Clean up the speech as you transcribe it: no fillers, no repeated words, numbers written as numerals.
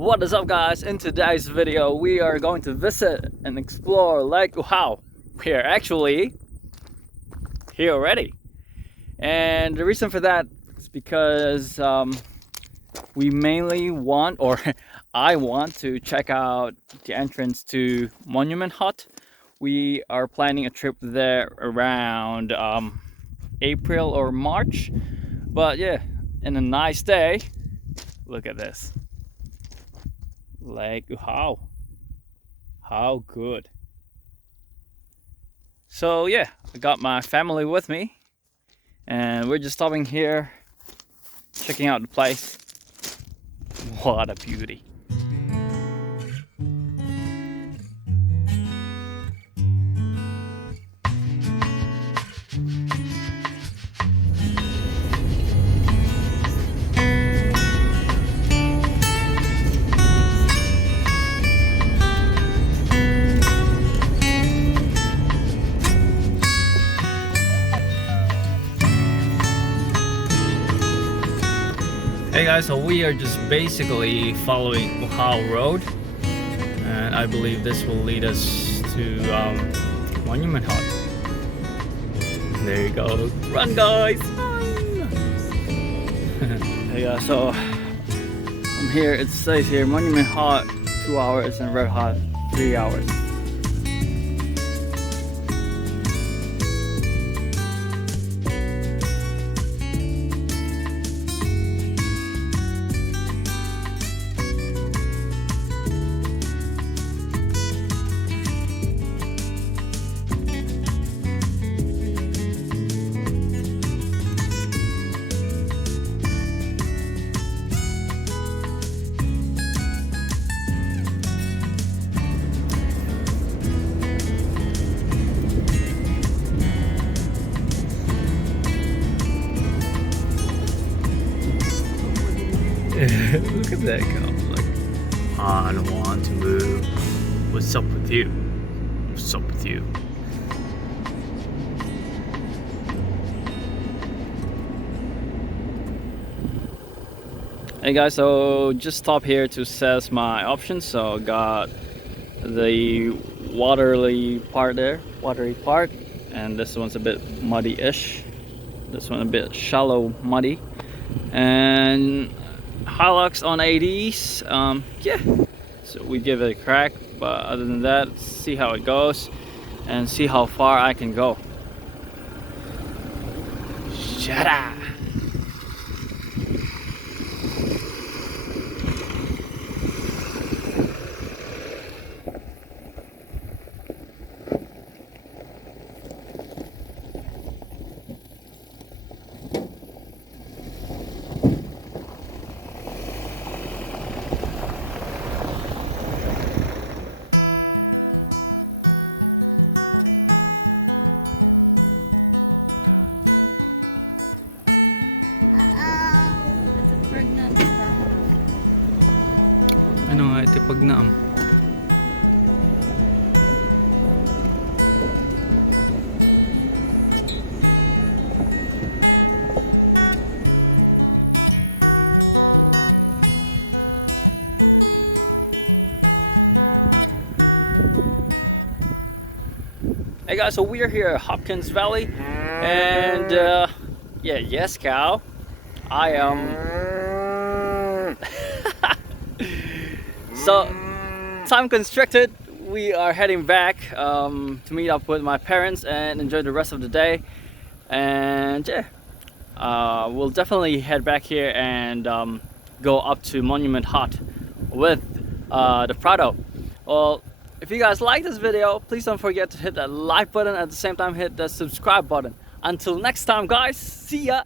What is up, guys? In today's video we are going to visit and explore Lake Ohau. We are actually here already, and the reason for that is because we mainly want, or I want to check out the entrance to Monument Hut. We are planning a trip there around April or March, but yeah, in a nice day. Look at this Lake Ohau. How good. So yeah, I got my family with me and we're just stopping here, checking out the place. What a beauty. Hey guys, so we are just basically following Ohau Road, and I believe this will lead us to Monument Hut. There you go. Run, guys! Run! Hey guys, so I'm here. It says here Monument Hut 2 hours and Red Hot 3 hours. Look at that guy. Like, I don't want to move. What's up with you? What's up with you? Hey guys, so just stop here to assess my options. So got the watery part, and this one's a bit muddy-ish. This one a bit shallow muddy, and Hilux on 80s. Yeah, so we give it a crack, but other than that, see how it goes and see how far I can go. Shut up. Ano nga ito pag naam? Hey guys, so we are here at Hopkins Valley, and yeah, yes cow, I am so time constricted. We are heading back to meet up with my parents and enjoy the rest of the day, and yeah, we'll definitely head back here and go up to Monument Hut with the Prado. Well, if you guys like this video, please don't forget to hit that like button, at the same time hit the subscribe button. Until next time guys, see ya!